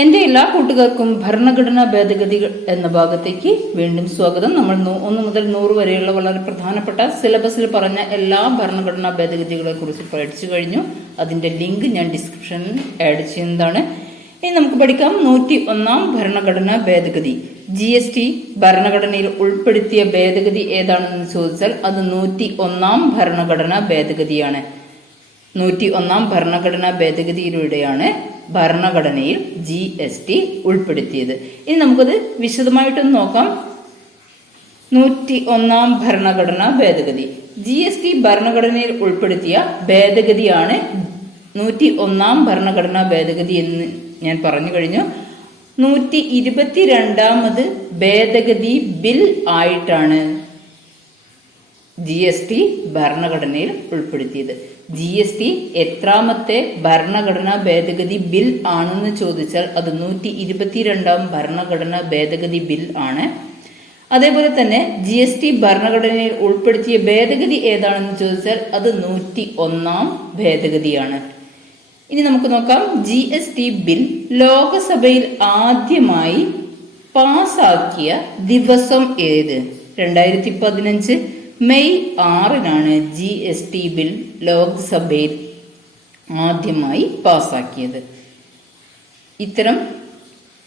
എന്റെ എല്ലാ കൂട്ടുകാർക്കും ഭരണഘടനാ ഭേദഗതികൾ എന്ന ഭാഗത്തേക്ക് വീണ്ടും സ്വാഗതം. നമ്മൾ ഒന്ന് മുതൽ നൂറ് വരെയുള്ള വളരെ പ്രധാനപ്പെട്ട സിലബസിൽ പറഞ്ഞ എല്ലാ ഭരണഘടനാ ഭേദഗതികളെ കുറിച്ച് പഠിച്ചു കഴിഞ്ഞു. അതിന്റെ ലിങ്ക് ഞാൻ ഡിസ്ക്രിപ്ഷനിൽ ആഡ് ചെയ്യുന്നതാണ്. ഇനി നമുക്ക് പഠിക്കാം. നൂറ്റി ഒന്നാം ഭരണഘടനാ ഭേദഗതി. ജി എസ് ടി ഭരണഘടനയിൽ ഉൾപ്പെടുത്തിയ ഭേദഗതി ഏതാണെന്ന് ചോദിച്ചാൽ അത് നൂറ്റി ഒന്നാം ഭരണഘടനാ ഭേദഗതിയാണ്. നൂറ്റി ഒന്നാം ഭരണഘടനാ ഭേദഗതിയിലൂടെയാണ് ഭരണഘടനയിൽ ജി എസ് ടി ഉൾപ്പെടുത്തിയത്. ഇനി നമുക്കത് വിശദമായിട്ടൊന്ന് നോക്കാം. നൂറ്റി ഒന്നാം ഭരണഘടനാ ഭേദഗതി. ജി എസ് ടി ഭരണഘടനയിൽ ഉൾപ്പെടുത്തിയ ഭേദഗതിയാണ് നൂറ്റി ഒന്നാം ഭരണഘടനാ ഭേദഗതി എന്ന് ഞാൻ പറഞ്ഞു കഴിഞ്ഞു. നൂറ്റി ഇരുപത്തി രണ്ടാമത് ഭേദഗതി ബിൽ ആയിട്ടാണ് ജി എസ് ടി ഭരണഘടനയിൽ ഉൾപ്പെടുത്തിയത്. ജി എസ് ടി എത്രാമത്തെ ഭരണഘടനാ ഭേദഗതി ബിൽ ആണെന്ന് ചോദിച്ചാൽ അത് നൂറ്റി ഇരുപത്തിരണ്ടാം ഭരണഘടനാ ഭേദഗതി ബിൽ ആണ്. അതേപോലെ തന്നെ ജി എസ് ടി ഭരണഘടനയിൽ ഉൾപ്പെടുത്തിയ ഭേദഗതി ഏതാണെന്ന് ചോദിച്ചാൽ അത് നൂറ്റി ഒന്നാം ഭേദഗതിയാണ്. ഇനി നമുക്ക് നോക്കാം. ജി എസ് ടി ബിൽ ലോകസഭയിൽ ആദ്യമായി പാസാക്കിയ ദിവസം ഏത്? രണ്ടായിരത്തി പതിനഞ്ച് മെയ് ആറിനാണ് ജി എസ് ടി ബിൽ ലോക്സഭയിൽ ആദ്യമായി പാസാക്കിയത്. ഇത്തരം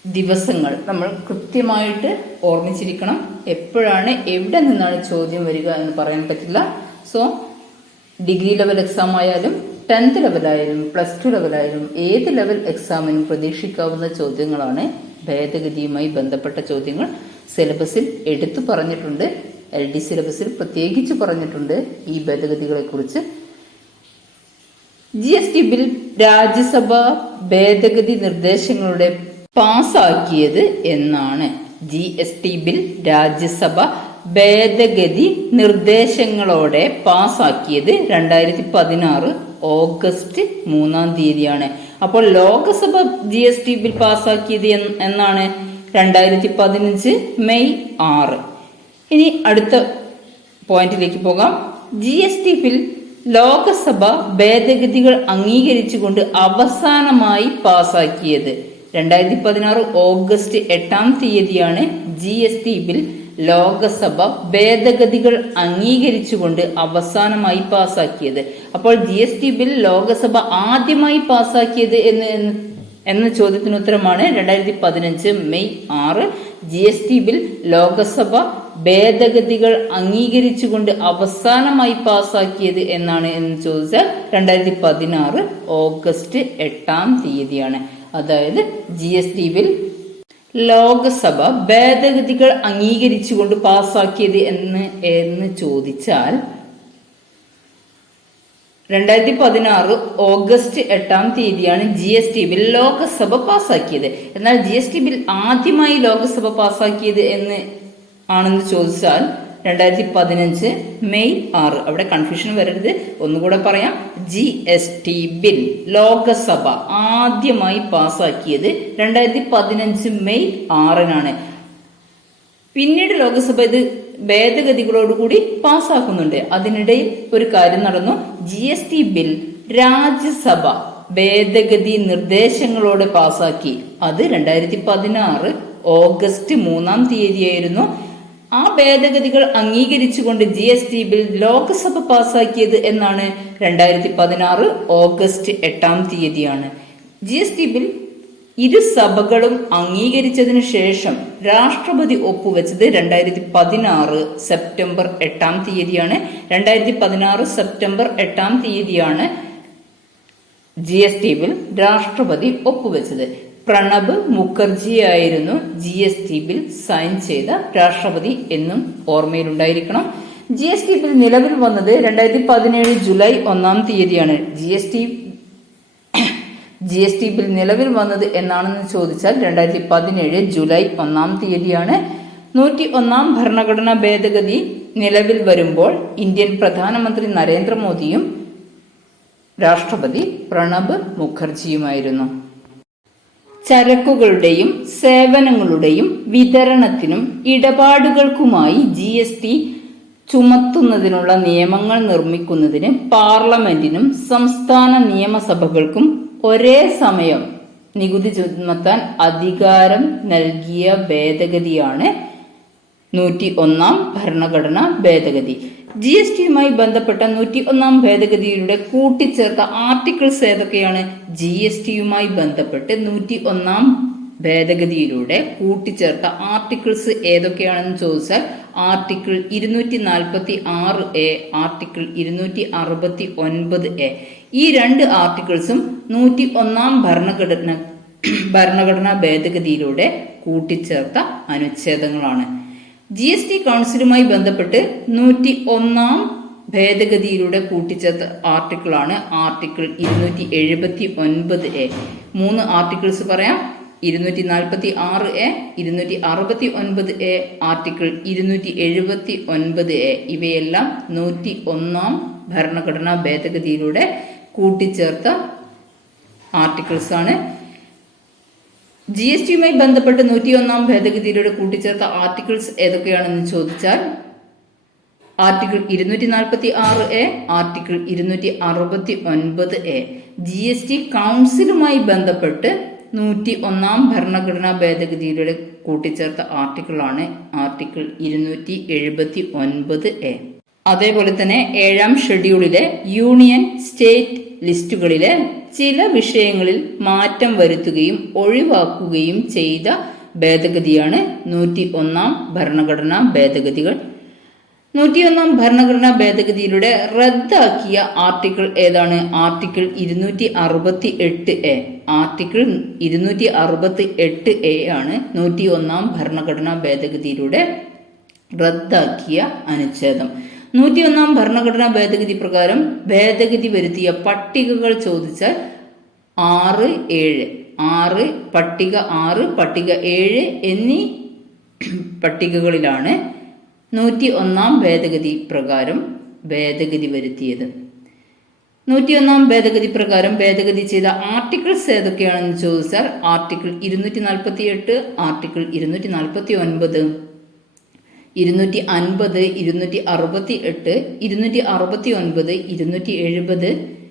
ദിവസങ്ങൾ നമ്മൾ കൃത്യമായിട്ട് ഓർമ്മിച്ചിരിക്കണം. എപ്പോഴാണ് എവിടെ നിന്നാണ് ചോദ്യം വരിക എന്ന് പറയാൻ പറ്റില്ല. സോ ഡിഗ്രി ലെവൽ എക്സാം ആയാലും ടെൻത്ത് ലെവലായാലും പ്ലസ് ടു ലെവലായാലും ഏത് ലെവൽ എക്സാമിനും പ്രതീക്ഷിക്കാവുന്ന ചോദ്യങ്ങളാണ് ഭേദഗതിയുമായി ബന്ധപ്പെട്ട ചോദ്യങ്ങൾ. സിലബസിൽ എടുത്തു പറഞ്ഞിട്ടുണ്ട്. എൽ ഡി സിലബസിൽ പ്രത്യേകിച്ച് പറഞ്ഞിട്ടുണ്ട് ഈ ഭേദഗതികളെക്കുറിച്ച്. G S T bill Rajya Sabha ഭേദഗതി നിർദ്ദേശങ്ങളുടെ പാസാക്കിയത് എന്നാണ്. G S T bill Rajya Sabha ഭേദഗതി നിർദ്ദേശങ്ങളോടെ പാസാക്കിയത് രണ്ടായിരത്തി പതിനാറ് ഓഗസ്റ്റ് മൂന്നാം തീയതിയാണ്. അപ്പോൾ Lok Sabha G S T bill പാസാക്കിയത് എന്നാണ്? രണ്ടായിരത്തി പതിനഞ്ച് മെയ് ആറ്. ഇനി അടുത്ത പോയിന്റിലേക്ക് പോകാം. G S T bill Lok Sabha ഭേദഗതികൾ അംഗീകരിച്ചുകൊണ്ട് അവസാനമായി പാസാക്കിയത്. രണ്ടായിരത്തി പതിനാറ് ഓഗസ്റ്റ് എട്ടാം തീയതിയാണ് G S T bill Lok Sabha ഭേദഗതികൾ അംഗീകരിച്ചുകൊണ്ട് അവസാനമായി പാസാക്കിയത്. അപ്പോൾ G S T bill Lok Sabha ആദ്യമായി പാസാക്കിയത് എന്ന് എന്ന് ചോദ്യത്തിന് ഉത്തരമാണ് രണ്ടായിരത്തി പതിനഞ്ച് മെയ് ആറ് G S T bill Lok Sabha ഭേദഗതികൾ അംഗീകരിച്ചുകൊണ്ട് അവസാനമായി പാസാക്കിയത് എന്നാണ് എന്ന് ചോദിച്ചാൽ രണ്ടായിരത്തി പതിനാറ് ഓഗസ്റ്റ് എട്ടാം തീയതിയാണ്. അതായത് G S T bill Lok Sabha ഭേദഗതികൾ അംഗീകരിച്ചുകൊണ്ട് പാസാക്കിയത് എന്ന് എന്ന് ചോദിച്ചാൽ രണ്ടായിരത്തി പതിനാറ് ഓഗസ്റ്റ് എട്ടാം തീയതിയാണ് G S T bill Lok Sabha പാസാക്കിയത് എന്നാൽ ജി എസ് ടി ബിൽ ആദ്യമായി ലോക്സഭ പാസാക്കിയത് എന്ന് ആണെന്ന് ചോദിച്ചാൽ രണ്ടായിരത്തി പതിനഞ്ച് മെയ് ആറ്. അവിടെ കൺഫ്യൂഷൻ വരരുത്. ഒന്നുകൂടെ പറയാം. G S T bill Lok Sabha ആദ്യമായി പാസാക്കിയത് രണ്ടായിരത്തി പതിനഞ്ച് മെയ് ആറിനാണ്. പിന്നീട് ലോകസഭ ഇത് ഭേദഗതികളോടുകൂടി പാസ്സാക്കുന്നുണ്ട് അതിനിടയിൽ ഒരു കാര്യം നടന്നു. G S T bill Rajya Sabha ഭേദഗതി നിർദ്ദേശങ്ങളോടെ പാസാക്കി. അത് രണ്ടായിരത്തി പതിനാറ് ഓഗസ്റ്റ് മൂന്നാം തീയതിയായിരുന്നു. ആ ഭേദഗതികൾ അംഗീകരിച്ചുകൊണ്ട് G S T bill Lok Sabha പാസാക്കിയത് എന്നാണ് രണ്ടായിരത്തി പതിനാറ് ഓഗസ്റ്റ് എട്ടാം തീയതിയാണ്. ജി എസ് ടി ബിൽ ഇരു സഭകളും അംഗീകരിച്ചതിനു ശേഷം രാഷ്ട്രപതി ഒപ്പുവെച്ചത് രണ്ടായിരത്തി പതിനാറ് സെപ്റ്റംബർ എട്ടാം തീയതിയാണ്. രണ്ടായിരത്തി പതിനാറ് സെപ്റ്റംബർ എട്ടാം തീയതിയാണ് ജി എസ് ടി ബിൽ രാഷ്ട്രപതി ഒപ്പുവെച്ചത്. Pranab മുഖർജിയായിരുന്നു G S T bill sign ചെയ്ത രാഷ്ട്രപതി എന്നും ഓർമ്മയിലുണ്ടായിരിക്കണം. ജി എസ് ടി ബിൽ നിലവിൽ വന്നത് രണ്ടായിരത്തി പതിനേഴ് ജൂലൈ ഒന്നാം തീയതിയാണ്. G S T G S T bill നിലവിൽ വന്നത് എന്നാണെന്ന് ചോദിച്ചാൽ രണ്ടായിരത്തി പതിനേഴ് ജൂലൈ ഒന്നാം തീയതിയാണ്. നൂറ്റി ഒന്നാം ഭരണഘടനാ ഭേദഗതി നിലവിൽ വരുമ്പോൾ ഇന്ത്യൻ പ്രധാനമന്ത്രി നരേന്ദ്രമോദിയും രാഷ്ട്രപതി പ്രണബ് മുഖർജിയുമായിരുന്നു. ചരക്കുകളുടെയും സേവനങ്ങളുടെയും വിതരണത്തിനും ഇടപാടുകൾക്കുമായി ജി എസ് ടി ചുമത്തുന്നതിനുള്ള നിയമങ്ങൾ നിർമ്മിക്കുന്നതിന് പാർലമെന്റിനും സംസ്ഥാന നിയമസഭകൾക്കും ഒരേ സമയം നികുതി ചുമത്താൻ അധികാരം നൽകിയ ഭേദഗതിയാണ് നൂറ്റി ഒന്നാം ഭരണഘടനാ ഭേദഗതി. ജി എസ് ടിയുമായി ബന്ധപ്പെട്ട നൂറ്റി ഒന്നാം ഭേദഗതിയുടെ കൂട്ടിച്ചേർത്ത ആർട്ടിക്കിൾസ് ഏതൊക്കെയാണ്? ജി എസ് ടിയുമായി ബന്ധപ്പെട്ട് നൂറ്റി ഒന്നാം ഭേദഗതിയിലൂടെ കൂട്ടിച്ചേർത്ത ആർട്ടിക്കിൾസ് ഏതൊക്കെയാണെന്ന് ചോദിച്ചാൽ ആർട്ടിക്കിൾ ഇരുന്നൂറ്റി നാൽപ്പത്തി ആറ് എ ആർട്ടിക്കിൾ ഇരുന്നൂറ്റി അറുപത്തി ഒൻപത് എ. ഈ രണ്ട് ആർട്ടിക്കിൾസും നൂറ്റി ഒന്നാം ഭരണഘടന ഭരണഘടനാ ഭേദഗതിയിലൂടെ കൂട്ടിച്ചേർത്ത അനുച്ഛേദങ്ങളാണ്. ജി എസ് ടി കൗൺസിലുമായി ബന്ധപ്പെട്ട് നൂറ്റി ഒന്നാം ഭേദഗതിയിലൂടെ കൂട്ടിച്ചേർത്ത ആർട്ടിക്കിളാണ് ആർട്ടിക്കിൾ ഇരുന്നൂറ്റി എഴുപത്തി ഒൻപത് എ. മൂന്ന് ആർട്ടിക്കിൾസ് പറയാം ഇരുന്നൂറ്റി നാൽപ്പത്തി ആറ് എ ഇരുന്നൂറ്റി അറുപത്തി ഒൻപത് എ ആർട്ടിക്കിൾ ഇരുന്നൂറ്റി എഴുപത്തി ഒൻപത് എ. ഇവയെല്ലാം നൂറ്റി ഒന്നാം ഭരണഘടനാ ഭേദഗതിയിലൂടെ കൂട്ടിച്ചേർത്ത ആർട്ടിക്കിൾസ് ആണ് ജി എസ് ടിയുമായി ബന്ധപ്പെട്ട് നൂറ്റിയൊന്നാം ഭേദഗതിയിലൂടെ കൂട്ടിച്ചേർത്ത ആർട്ടിക്കിൾസ് ഏതൊക്കെയാണെന്ന് ചോദിച്ചാൽ ആർട്ടിക്കിൾ ഇരുന്നൂറ്റി നാൽപ്പത്തി ആറ് എ ആർട്ടിക്കിൾ ഇരുന്നൂറ്റി അറുപത്തി ഒൻപത് എ. ജി എസ് ടി കൗൺസിലുമായി ബന്ധപ്പെട്ട് നൂറ്റി ഒന്നാം ഭരണഘടനാ ഭേദഗതിയിലൂടെ കൂട്ടിച്ചേർത്ത ആർട്ടിക്കിളാണ് ആർട്ടിക്കിൾ ഇരുന്നൂറ്റി എഴുപത്തി ഒൻപത് എ. അതേപോലെ തന്നെ ഏഴാം ഷെഡ്യൂളിലെ യൂണിയൻ സ്റ്റേറ്റ് ലിസ്റ്റുകളിലെ ചില വിഷയങ്ങളിൽ മാറ്റം വരുത്തുകയും ഒഴിവാക്കുകയും ചെയ്ത ഭേദഗതിയാണ് നൂറ്റി ഒന്നാം ഭരണഘടനാ ഭേദഗതികൾ. നൂറ്റിയൊന്നാം ഭരണഘടനാ ഭേദഗതിയിലൂടെ റദ്ദാക്കിയ ആർട്ടിക്കിൾ ഏതാണ്? ആർട്ടിക്കിൾ ഇരുന്നൂറ്റി അറുപത്തി എട്ട് എ. ആർട്ടിക്കിൾ ഇരുന്നൂറ്റി അറുപത്തി എട്ട് എ ആണ് നൂറ്റി ഒന്നാം ഭരണഘടനാ ഭേദഗതിയിലൂടെ റദ്ദാക്കിയ അനുച്ഛേദം. നൂറ്റിയൊന്നാം ഭരണഘടനാ ഭേദഗതി പ്രകാരം ഭേദഗതി വരുത്തിയ പട്ടികകൾ ചോദിച്ചാൽ ആറ് ഏഴ്. ആറ് പട്ടിക ആറ് പട്ടിക ഏഴ് എന്നീ പട്ടികകളിലാണ് നൂറ്റി ഒന്നാം ഭേദഗതി പ്രകാരം ഭേദഗതി വരുത്തിയത്. നൂറ്റിയൊന്നാം ഭേദഗതി പ്രകാരം ഭേദഗതി ചെയ്ത ആർട്ടിക്കിൾസ് ഏതൊക്കെയാണെന്ന് ചോദിച്ചാൽ ആർട്ടിക്കിൾ ഇരുന്നൂറ്റി നാൽപ്പത്തി എട്ട് ആർട്ടിക്കിൾ ഇരുന്നൂറ്റി നാൽപ്പത്തി ഒൻപത് ഇരുന്നൂറ്റി അൻപത് ഇരുന്നൂറ്റി അറുപത്തി എട്ട് ഇരുന്നൂറ്റി അറുപത്തി ഒൻപത് ഇരുന്നൂറ്റി എഴുപത്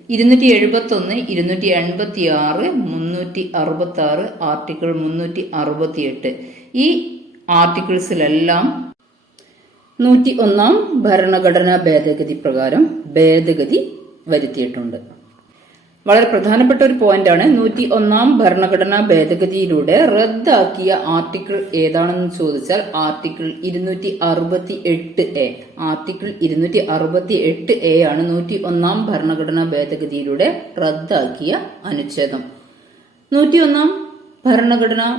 ഇരുന്നൂറ്റി എഴുപത്തി ഒന്ന് ഇരുന്നൂറ്റി എൺപത്തി ആറ് മുന്നൂറ്റി അറുപത്തി ആറ് ആർട്ടിക്കിൾ മുന്നൂറ്റി അറുപത്തി എട്ട് ഈ ആർട്ടിക്കിൾസിലെല്ലാം നൂറ്റി ഒന്നാം ഭരണഘടനാ ഭേദഗതി പ്രകാരം ഭേദഗതി വരുത്തിയിട്ടുണ്ട്. വളരെ പ്രധാനപ്പെട്ട ഒരു പോയിന്റാണ്. നൂറ്റി ഒന്നാം ഭരണഘടനാ ഭേദഗതിയിലൂടെ റദ്ദാക്കിയ ആർട്ടിക്കിൾ ഏതാണെന്ന് ചോദിച്ചാൽ ആർട്ടിക്കിൾ ഇരുന്നൂറ്റി അറുപത്തി എട്ട് എ. ആർട്ടിക്കിൾ ഇരുന്നൂറ്റി അറുപത്തി എട്ട് എ ആണ് നൂറ്റി ഒന്നാം ഭരണഘടനാ ഭേദഗതിയിലൂടെ റദ്ദാക്കിയ അനുച്ഛേദം. നൂറ്റി ഒന്നാം ഭരണഘടനാ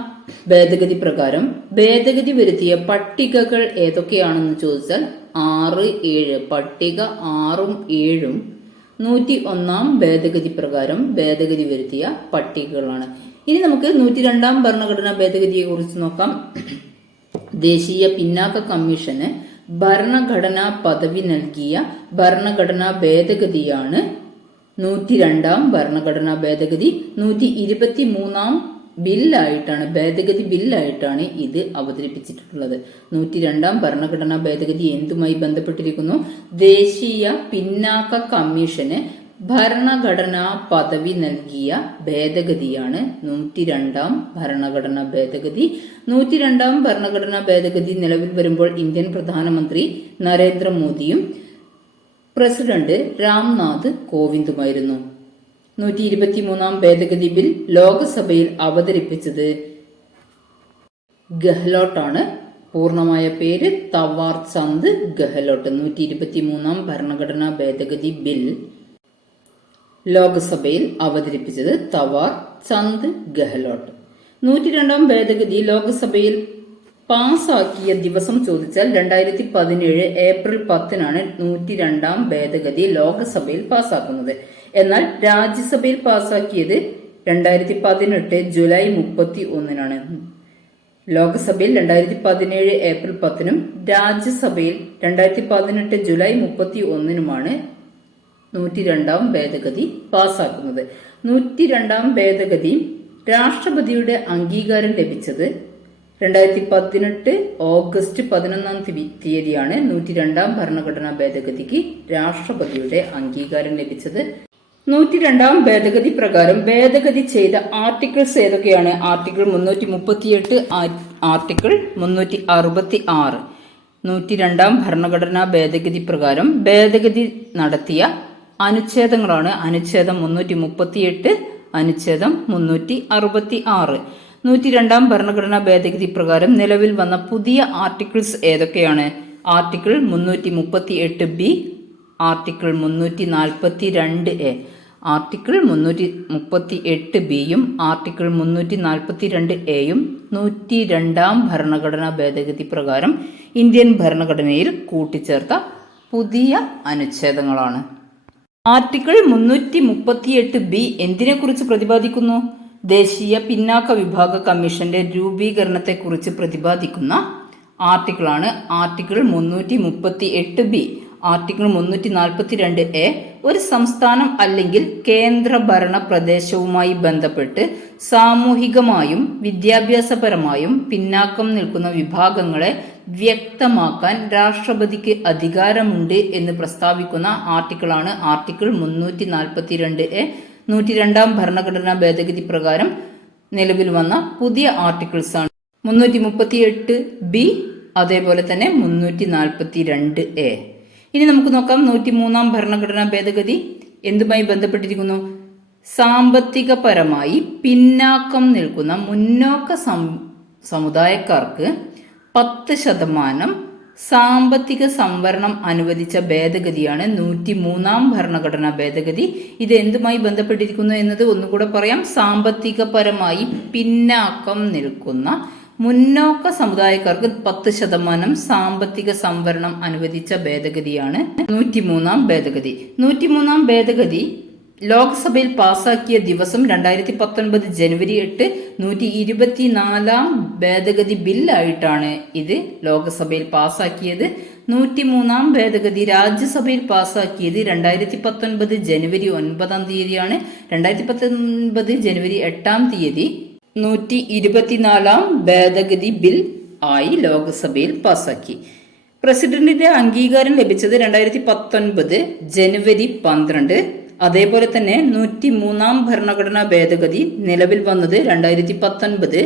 ഭേദഗതി പ്രകാരം ഭേദഗതി വരുത്തിയ പട്ടികകൾ ഏതൊക്കെയാണെന്ന് ചോദിച്ചാൽ ആറ് ഏഴ്. പട്ടിക ആറും ഏഴും നൂറ്റി ഒന്നാം ഭേദഗതി പ്രകാരം ഭേദഗതി വരുത്തിയ പട്ടികകളാണ്. ഇനി നമുക്ക് നൂറ്റി രണ്ടാം ഭരണഘടനാ ഭേദഗതിയെ കുറിച്ച് നോക്കാം. ദേശീയ പിന്നാക്ക കമ്മീഷന് ഭരണഘടനാ പദവി നൽകിയ ഭരണഘടനാ ഭേദഗതിയാണ് നൂറ്റി രണ്ടാം ഭരണഘടനാ ഭേദഗതി. നൂറ്റി ഇരുപത്തി മൂന്നാം ബില്ലായിട്ടാണ് ഭേദഗതി ബില്ലായിട്ടാണ് ഇത് അവതരിപ്പിച്ചിട്ടുള്ളത്. നൂറ്റി രണ്ടാം ഭരണഘടനാ ഭേദഗതി എന്തുമായി ബന്ധപ്പെട്ടിരിക്കുന്നു? ദേശീയ പിന്നാക്ക കമ്മീഷന് ഭരണഘടനാ പദവി നൽകിയ ഭേദഗതിയാണ് നൂറ്റി രണ്ടാം ഭരണഘടനാ ഭേദഗതി. നൂറ്റി രണ്ടാം ഭരണഘടനാ ഭേദഗതി നിലവിൽ വരുമ്പോൾ ഇന്ത്യൻ പ്രധാനമന്ത്രി നരേന്ദ്രമോദിയും പ്രസിഡന്റ് രാംനാഥ് കോവിന്ദുമായിരുന്നു. നൂറ്റി ഇരുപത്തി മൂന്നാം ഭേദഗതി ബിൽ ലോക്സഭയിൽ അവതരിപ്പിച്ചത്. ഗെഹ്ലോട്ടാണ്. പൂർണമായ പേര് തവാർ ചന്ദ് ഗെഹ്ലോട്ട്. നൂറ്റി ഇരുപത്തി മൂന്നാം ഭരണഘടനാ ഭേദഗതി ബിൽ ലോക്സഭയിൽ അവതരിപ്പിച്ചത് തവാർ ചന്ദ് ഗെഹ്ലോട്ട്. നൂറ്റി രണ്ടാം ഭേദഗതി ലോക്സഭയിൽ പാസാക്കിയ ദിവസം ചോദിച്ചാൽ രണ്ടായിരത്തി പതിനേഴ് ഏപ്രിൽ പത്തിനാണ് നൂറ്റി രണ്ടാം ഭേദഗതി ലോക്സഭയിൽ പാസാക്കുന്നത്. എന്നാൽ രാജ്യസഭയിൽ പാസാക്കിയത് രണ്ടായിരത്തി പതിനെട്ട് ജൂലൈ മുപ്പത്തി ഒന്നിനാണ് ലോക്സഭയിൽ രണ്ടായിരത്തി പതിനേഴ് ഏപ്രിൽ പത്തിനും രാജ്യസഭയിൽ രണ്ടായിരത്തി പതിനെട്ട് ജൂലൈ മുപ്പത്തി ഒന്നിനുമാണ് നൂറ്റി രണ്ടാം ഭേദഗതി പാസാക്കുന്നത്. നൂറ്റി രണ്ടാം ഭേദഗതി രാഷ്ട്രപതിയുടെ അംഗീകാരം ലഭിച്ചത് രണ്ടായിരത്തി പതിനെട്ട് ഓഗസ്റ്റ് പതിനൊന്നാം തീയതിയാണ് നൂറ്റി രണ്ടാം ഭരണഘടനാ ഭേദഗതിക്ക് രാഷ്ട്രപതിയുടെ അംഗീകാരം ലഭിച്ചത്. നൂറ്റി രണ്ടാം ഭേദഗതി പ്രകാരം ഭേദഗതി ചെയ്ത ആർട്ടിക്കിൾസ് ഏതൊക്കെയാണ്? ആർട്ടിക്കിൾ മുന്നൂറ്റി മുപ്പത്തിയെട്ട് ആർട്ടിക്കിൾ മുന്നൂറ്റി അറുപത്തി ആറ് നൂറ്റി രണ്ടാം ഭരണഘടനാ ഭേദഗതി പ്രകാരം ഭേദഗതി നടത്തിയ അനുച്ഛേദങ്ങളാണ് അനുച്ഛേദം മുന്നൂറ്റി മുപ്പത്തിയെട്ട് അനുച്ഛേദം മുന്നൂറ്റി അറുപത്തി ആറ് നൂറ്റി രണ്ടാം ഭരണഘടനാ ഭേദഗതി പ്രകാരം നിലവിൽ വന്ന പുതിയ ആർട്ടിക്കിൾസ് ഏതൊക്കെയാണ്? ആർട്ടിക്കിൾ മുന്നൂറ്റി മുപ്പത്തി എട്ട് ബി ആർട്ടിക്കിൾ മുന്നൂറ്റി നാൽപ്പത്തി രണ്ട് എ. ആർട്ടിക്കിൾ മുന്നൂറ്റി മുപ്പത്തി എട്ട് ബിയും ആർട്ടിക്കിൾ മുന്നൂറ്റി നാൽപ്പത്തി രണ്ട് എയും നൂറ്റി രണ്ടാം ഭരണഘടനാ ഭേദഗതി പ്രകാരം ഇന്ത്യൻ ഭരണഘടനയിൽ കൂട്ടിച്ചേർത്ത പുതിയ അനുച്ഛേദങ്ങളാണ്. ആർട്ടിക്കിൾ മുന്നൂറ്റി മുപ്പത്തിയെട്ട് ബി എന്തിനെക്കുറിച്ച് പ്രതിപാദിക്കുന്നു? ദേശീയ പിന്നാക്ക വിഭാഗ കമ്മീഷന്റെ രൂപീകരണത്തെക്കുറിച്ച് പ്രതിപാദിക്കുന്ന ആർട്ടിക്കിളാണ് ആർട്ടിക്കിൾ മുന്നൂറ്റി മുപ്പത്തി എട്ട് ബി. ആർട്ടിക്കിൾ മുന്നൂറ്റി നാൽപ്പത്തി രണ്ട് എ ഒരു സംസ്ഥാനം അല്ലെങ്കിൽ കേന്ദ്രഭരണ പ്രദേശവുമായി ബന്ധപ്പെട്ട് സാമൂഹികമായും വിദ്യാഭ്യാസപരമായും പിന്നാക്കം നിൽക്കുന്ന വിഭാഗങ്ങളെ വ്യക്തമാക്കാൻ രാഷ്ട്രപതിക്ക് അധികാരമുണ്ട് എന്ന് പ്രസ്താവിക്കുന്ന ആർട്ടിക്കിളാണ് ആർട്ടിക്കിൾ മുന്നൂറ്റി നാൽപ്പത്തി രണ്ട് എ നൂറ്റി രണ്ടാം ഭരണഘടനാ ഭേദഗതി പ്രകാരം നിലവിൽ വന്ന പുതിയ ആർട്ടിക്കിൾസ് ആണ് മുന്നൂറ്റി മുപ്പത്തി എട്ട് ബി അതേപോലെ തന്നെ മുന്നൂറ്റി നാൽപ്പത്തി രണ്ട് എ. ഇനി നമുക്ക് നോക്കാം നൂറ്റി മൂന്നാം ഭരണഘടനാ ഭേദഗതി എന്തുമായി ബന്ധപ്പെട്ടിരിക്കുന്നു? സാമ്പത്തികപരമായി പിന്നാക്കം നിൽക്കുന്ന മുന്നോക്ക സമുദായക്കാർക്ക് പത്ത് ശതമാനം സാമ്പത്തിക സംവരണം അനുവദിച്ച ഭേദഗതിയാണ് നൂറ്റി മൂന്നാം ഭരണഘടനാ ഭേദഗതി. ഇത് എന്തുമായി ബന്ധപ്പെട്ടിരിക്കുന്നു എന്നത് ഒന്നുകൂടെ പറയാം. സാമ്പത്തികപരമായി പിന്നാക്കം നിൽക്കുന്ന മുന്നോക്ക സമുദായക്കാർക്ക് പത്ത് ശതമാനം സാമ്പത്തിക സംവരണം അനുവദിച്ച ഭേദഗതിയാണ് നൂറ്റിമൂന്നാം ഭേദഗതി. നൂറ്റിമൂന്നാം ഭേദഗതി ലോക്സഭയിൽ പാസാക്കിയ ദിവസം രണ്ടായിരത്തി പത്തൊൻപത് ജനുവരി എട്ട് നൂറ്റി ഇരുപത്തിനാലാം ഭേദഗതി ബില്ലായിട്ടാണ് ഇത് ലോക്സഭയിൽ പാസാക്കിയത്. നൂറ്റിമൂന്നാം ഭേദഗതി രാജ്യസഭയിൽ പാസാക്കിയത് രണ്ടായിരത്തി പത്തൊൻപത് ജനുവരി ഒൻപതാം തീയതിയാണ്. രണ്ടായിരത്തി പത്തൊൻപത് ജനുവരി എട്ടാം തീയതി നൂറ്റി ഇരുപത്തിനാലാം ഭേദഗതി ബിൽ ആയി ലോക്സഭയിൽ പാസാക്കി. പ്രസിഡന്റിന്റെ അംഗീകാരം ലഭിച്ചത് രണ്ടായിരത്തി പത്തൊൻപത് ജനുവരി പന്ത്രണ്ട്. അതേപോലെ തന്നെ നൂറ്റി മൂന്നാം ഭരണഘടനാ ഭേദഗതി നിലവിൽ വന്നത് രണ്ടായിരത്തി പത്തൊൻപത്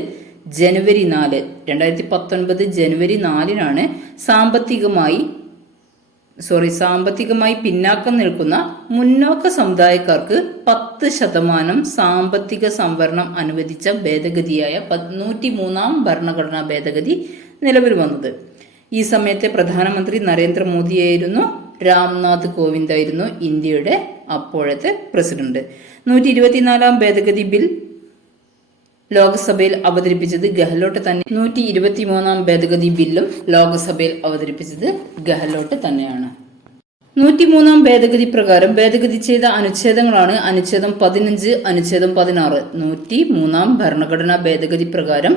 ജനുവരി നാല്. രണ്ടായിരത്തി പത്തൊൻപത് ജനുവരി നാലിനാണ് സാമ്പത്തികമായി സോറി സാമ്പത്തികമായി പിന്നാക്കം നിൽക്കുന്ന മുന്നോക്ക സമുദായക്കാർക്ക് പത്ത് ശതമാനം സാമ്പത്തിക സംവരണം അനുവദിച്ച ഭേദഗതിയായ നൂറ്റി മൂന്നാം ഭരണഘടനാ ഭേദഗതി നിലവിൽ വന്നത്. ഈ സമയത്തെ പ്രധാനമന്ത്രി നരേന്ദ്രമോദിയായിരുന്നു രാംനാഥ് കോവിന്ദായിരുന്നു ഇന്ത്യയുടെ അപ്പോഴത്തെ പ്രസിഡന്റ്. നൂറ്റി ഇരുപത്തിനാലാം ഭേദഗതി ബിൽ ലോക്സഭയിൽ അവതരിപ്പിച്ചത് ഗെഹ്ലോട്ട് തന്നെ. നൂറ്റി ഇരുപത്തിമൂന്നാം ഭേദഗതി ബില്ലും ലോക്സഭയിൽ അവതരിപ്പിച്ചത് ഗെഹ്ലോട്ട് തന്നെയാണ്. നൂറ്റിമൂന്നാം ഭേദഗതി പ്രകാരം ഭേദഗതി ചെയ്ത അനുച്ഛേദങ്ങളാണ് അനുച്ഛേദം പതിനഞ്ച് അനുച്ഛേദം പതിനാറ്. നൂറ്റി മൂന്നാം ഭരണഘടനാ ഭേദഗതി പ്രകാരം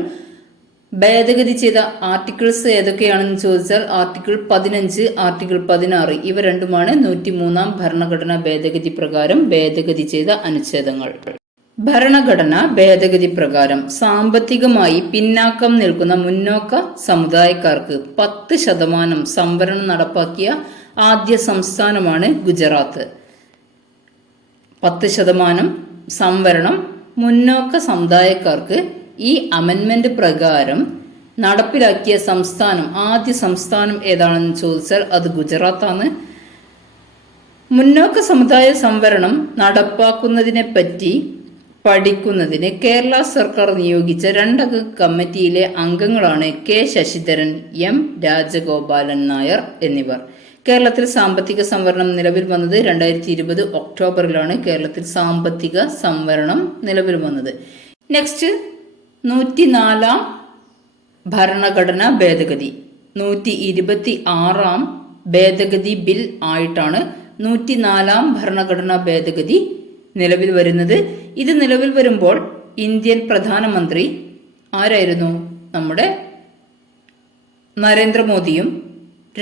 ഭേദഗതി ചെയ്ത ആർട്ടിക്കിൾസ് ഏതൊക്കെയാണെന്ന് ചോദിച്ചാൽ ആർട്ടിക്കിൾ പതിനഞ്ച് ആർട്ടിക്കിൾ പതിനാറ്. ഇവ രണ്ടുമാണ് നൂറ്റി മൂന്നാം ഭരണഘടനാ ഭേദഗതി പ്രകാരം ഭേദഗതി ചെയ്ത അനുച്ഛേദങ്ങൾ. ഭരണഘടന ഭേദഗതി പ്രകാരം സാമ്പത്തികമായി പിന്നാക്കം നിൽക്കുന്ന മുന്നോക്ക സമുദായക്കാർക്ക് പത്ത് ശതമാനം സംവരണം നടപ്പാക്കിയ ആദ്യ സംസ്ഥാനമാണ് ഗുജറാത്ത്. പത്ത് ശതമാനം സംവരണം മുന്നോക്ക സമുദായക്കാർക്ക് ഈ അമെൻമെന്റ് പ്രകാരം നടപ്പിലാക്കിയ സംസ്ഥാനം ആദ്യ സംസ്ഥാനം ഏതാണെന്ന് ചോദിച്ചാൽ അത് ഗുജറാത്താണ്. മുന്നോക്ക സമുദായ സംവരണം നടപ്പാക്കുന്നതിനെ പറ്റി പഠിക്കുന്നതിന് കേരള സർക്കാർ നിയോഗിച്ച രണ്ടംഗ കമ്മിറ്റിയിലെ അംഗങ്ങളാണ് കെ ശശിധരൻ എം രാജഗോപാലൻ നായർ എന്നിവർ. കേരളത്തിൽ സാമ്പത്തിക സംവരണം നിലവിൽ വന്നത് രണ്ടായിരത്തി ഇരുപത് ഒക്ടോബറിലാണ് കേരളത്തിൽ സാമ്പത്തിക സംവരണം നിലവിൽ വന്നത്. നെക്സ്റ്റ് നൂറ്റിനാലാം ഭരണഘടനാ ഭേദഗതി. നൂറ്റി ഇരുപത്തി ആറാം ഭേദഗതി ബിൽ ആയിട്ടാണ് നൂറ്റിനാലാം ഭരണഘടനാ ഭേദഗതി നിലവിൽ വരുന്നത്. ഇത് നിലവിൽ വരുമ്പോൾ ഇന്ത്യൻ പ്രധാനമന്ത്രി ആരായിരുന്നു? നമ്മുടെ നരേന്ദ്രമോദിയും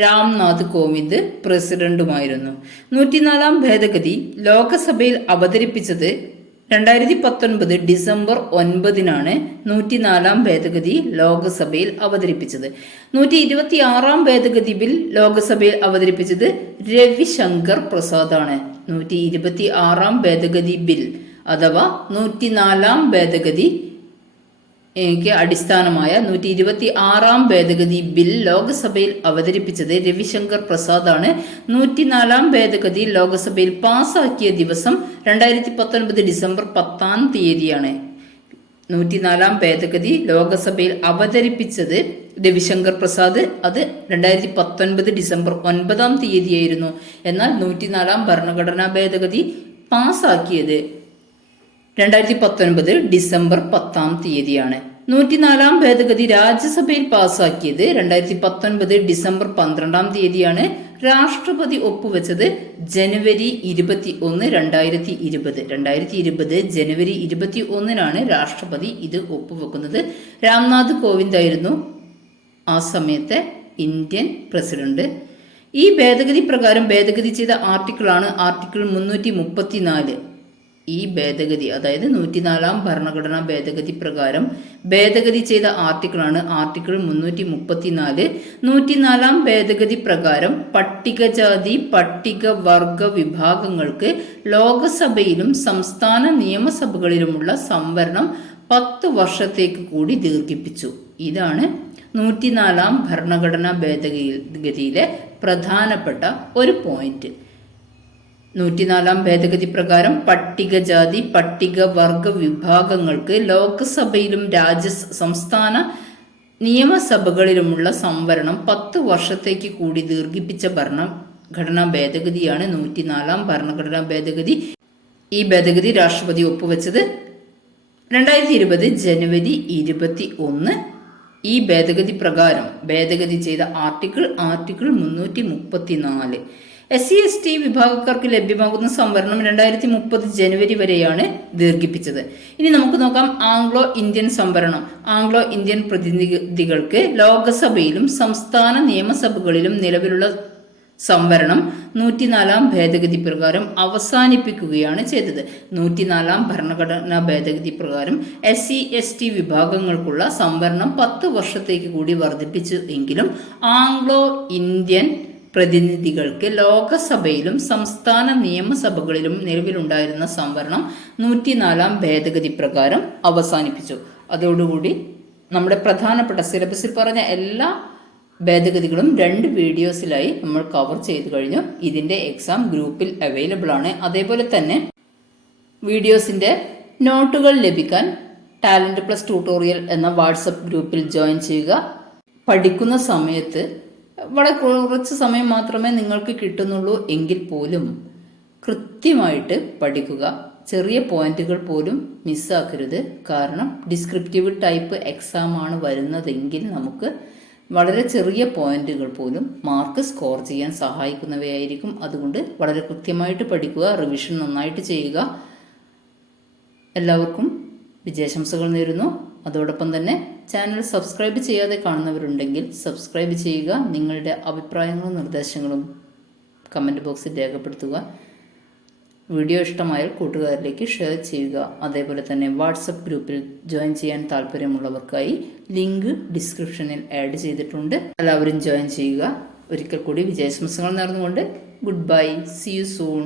രാംനാഥ് കോവിന്ദ് പ്രസിഡന്റുമായിരുന്നു. നൂറ്റിനാലാം ഭേദഗതി ലോകസഭയിൽ അവതരിപ്പിച്ചത് രണ്ടായിരത്തി പത്തൊൻപത് ഡിസംബർ ഒൻപതിനാണ് നൂറ്റിനാലാം ഭേദഗതി ലോക്സഭയിൽ അവതരിപ്പിച്ചത്. നൂറ്റി ഇരുപത്തി ആറാം ഭേദഗതി ബിൽ ലോക്സഭയിൽ അവതരിപ്പിച്ചത് രവിശങ്കർ പ്രസാദാണ്. നൂറ്റി ഇരുപത്തി ആറാം ഭേദഗതി ബിൽ അഥവാ നൂറ്റിനാലാം ഭേദഗതി ക്ക് അടിസ്ഥാനമായ നൂറ്റി ഇരുപത്തി ആറാം ഭേദഗതി ബിൽ ലോക്സഭയിൽ അവതരിപ്പിച്ചത് രവിശങ്കർ പ്രസാദാണ്. നൂറ്റിനാലാം ഭേദഗതി ലോക്സഭയിൽ പാസാക്കിയ ദിവസം രണ്ടായിരത്തി പത്തൊൻപത് ഡിസംബർ പത്താം തീയതിയാണ്. നൂറ്റിനാലാം ഭേദഗതി ലോക്സഭയിൽ അവതരിപ്പിച്ചത് രവിശങ്കർ പ്രസാദ്. അത് രണ്ടായിരത്തി പത്തൊൻപത് ഡിസംബർ ഒൻപതാം തീയതിയായിരുന്നു. എന്നാൽ നൂറ്റിനാലാം ഭരണഘടനാ ഭേദഗതി പാസാക്കിയത് രണ്ടായിരത്തി പത്തൊൻപത് ഡിസംബർ പത്താം തീയതിയാണ്. നൂറ്റിനാലാം ഭേദഗതി രാജ്യസഭയിൽ പാസാക്കിയത് രണ്ടായിരത്തി പത്തൊൻപത് ഡിസംബർ പന്ത്രണ്ടാം തീയതിയാണ്. രാഷ്ട്രപതി ഒപ്പുവെച്ചത് ജനുവരി ഇരുപത്തി ഒന്ന് രണ്ടായിരത്തി ഇരുപത് രണ്ടായിരത്തി ഇരുപത് ജനുവരി ഇരുപത്തി ഒന്നിനാണ് രാഷ്ട്രപതി ഇത് ഒപ്പുവെക്കുന്നത്. രാംനാഥ് കോവിന്ദ് ആയിരുന്നു ആ സമയത്തെ ഇന്ത്യൻ പ്രസിഡന്റ്. ഈ ഭേദഗതി പ്രകാരം ഭേദഗതി ചെയ്ത ആർട്ടിക്കിളാണ് ആർട്ടിക്കിൾ മുന്നൂറ്റി മുപ്പത്തിനാല് ഈ ഭേദഗതി അതായത് നൂറ്റിനാലാം ഭരണഘടനാ ഭേദഗതി പ്രകാരം ഭേദഗതി ചെയ്ത ആർട്ടിക്കിളാണ് ആർട്ടിക്കിൾ മുന്നൂറ്റി മുപ്പത്തിനാല് നൂറ്റിനാലാം ഭേദഗതി പ്രകാരം പട്ടികജാതി പട്ടികവർഗ വിഭാഗങ്ങൾക്ക് ലോകസഭയിലും സംസ്ഥാന നിയമസഭകളിലുമുള്ള സംവരണം പത്ത് വർഷത്തേക്ക് കൂടി ദീർഘിപ്പിച്ചു. ഇതാണ് നൂറ്റിനാലാം ഭരണഘടനാ ഭേദഗതിയിലെ പ്രധാനപ്പെട്ട ഒരു പോയിന്റ്. നൂറ്റിനാലാം ഭേദഗതി പ്രകാരം പട്ടികജാതി പട്ടികവർഗ വിഭാഗങ്ങൾക്ക് ലോക്സഭയിലും രാജ്യ സംസ്ഥാന നിയമസഭകളിലുമുള്ള സംവരണം പത്ത് വർഷത്തേക്ക് കൂടി ദീർഘിപ്പിച്ച ഭരണഘടനാ ഭേദഗതിയാണ് നൂറ്റിനാലാം ഭരണഘടനാ ഭേദഗതി. ഈ ഭേദഗതി രാഷ്ട്രപതി ഒപ്പുവെച്ചത് രണ്ടായിരത്തി ഇരുപത് ജനുവരി ഇരുപത്തി ഒന്ന് ഈ ഭേദഗതി പ്രകാരം ഭേദഗതി ചെയ്ത ആർട്ടിക്കിൾ ആർട്ടിക്കിൾ മുന്നൂറ്റി മുപ്പത്തിനാല് എസ് സി എസ് ടി വിഭാഗക്കാർക്ക് ലഭ്യമാകുന്ന സംവരണം രണ്ടായിരത്തി മുപ്പത് ജനുവരി വരെയാണ് ദീർഘിപ്പിച്ചത്. ഇനി നമുക്ക് നോക്കാം ആംഗ്ലോ ഇന്ത്യൻ സംവരണം. ആംഗ്ലോ ഇന്ത്യൻ പ്രതിനിധികൾക്ക് ലോകസഭയിലും സംസ്ഥാന നിയമസഭകളിലും നിലവിലുള്ള സംവരണം നൂറ്റിനാലാം ഭേദഗതി പ്രകാരം അവസാനിപ്പിക്കുകയാണ് ചെയ്തത്. നൂറ്റിനാലാം ഭരണഘടനാ ഭേദഗതി പ്രകാരം എസ് സി എസ് ടി വിഭാഗങ്ങൾക്കുള്ള സംവരണം പത്ത് വർഷത്തേക്ക് കൂടി വർദ്ധിപ്പിച്ചു എങ്കിലും ആംഗ്ലോ ഇന്ത്യൻ പ്രതിനിധികൾക്ക് ലോകസഭയിലും സംസ്ഥാന നിയമസഭകളിലും നിലവിലുണ്ടായിരുന്ന സംവരണം നൂറ്റിനാലാം ഭേദഗതി പ്രകാരം അവസാനിപ്പിച്ചു. അതോടുകൂടി നമ്മുടെ പ്രധാനപ്പെട്ട സിലബസിൽ പറഞ്ഞ എല്ലാ ഭേദഗതികളും രണ്ട് വീഡിയോസിലായി നമ്മൾ കവർ ചെയ്തു കഴിഞ്ഞു. ഇതിന്റെ എക്സാം ഗ്രൂപ്പിൽ അവൈലബിൾ ആണ്. അതേപോലെ തന്നെ വീഡിയോസിന്റെ നോട്ടുകൾ ലഭിക്കാൻ ടാലന്റ് പ്ലസ് ട്യൂട്ടോറിയൽ എന്ന വാട്സപ്പ് ഗ്രൂപ്പിൽ ജോയിൻ ചെയ്യുക. പഠിക്കുന്ന സമയത്ത് വളരെ കുറച്ച് സമയം മാത്രമേ നിങ്ങൾക്ക് കിട്ടുന്നുള്ളൂ എങ്കിൽ പോലും കൃത്യമായിട്ട് പഠിക്കുക. ചെറിയ പോയിന്റുകൾ പോലും മിസ്സാക്കരുത്. കാരണം ഡിസ്ക്രിപ്റ്റീവ് ടൈപ്പ് എക്സാം ആണ് വരുന്നതെങ്കിൽ നമുക്ക് വളരെ ചെറിയ പോയിന്റുകൾ പോലും മാർക്ക് സ്കോർ ചെയ്യാൻ സഹായിക്കുന്നവയായിരിക്കും. അതുകൊണ്ട് വളരെ കൃത്യമായിട്ട് പഠിക്കുക റിവിഷൻ നന്നായിട്ട് ചെയ്യുക. എല്ലാവർക്കും വിജയാശംസകൾ നേരുന്നു. അതോടൊപ്പം തന്നെ ചാനൽ സബ്സ്ക്രൈബ് ചെയ്യാതെ കാണുന്നവരുണ്ടെങ്കിൽ സബ്സ്ക്രൈബ് ചെയ്യുക നിങ്ങളുടെ അഭിപ്രായങ്ങളും നിർദ്ദേശങ്ങളും കമന്റ് ബോക്സിൽ രേഖപ്പെടുത്തുക. വീഡിയോ ഇഷ്ടമായാൽ കൂട്ടുകാരിലേക്ക് ഷെയർ ചെയ്യുക. അതേപോലെ തന്നെ വാട്സപ്പ് ഗ്രൂപ്പിൽ ജോയിൻ ചെയ്യാൻ താല്പര്യമുള്ളവർക്കായി ലിങ്ക് ഡിസ്ക്രിപ്ഷനിൽ ആഡ് ചെയ്തിട്ടുണ്ട്. എല്ലാവരും ജോയിൻ ചെയ്യുക. ഒരിക്കൽ കൂടി വിജയാശംസകൾ നേർന്നുകൊണ്ട് good bye. See you soon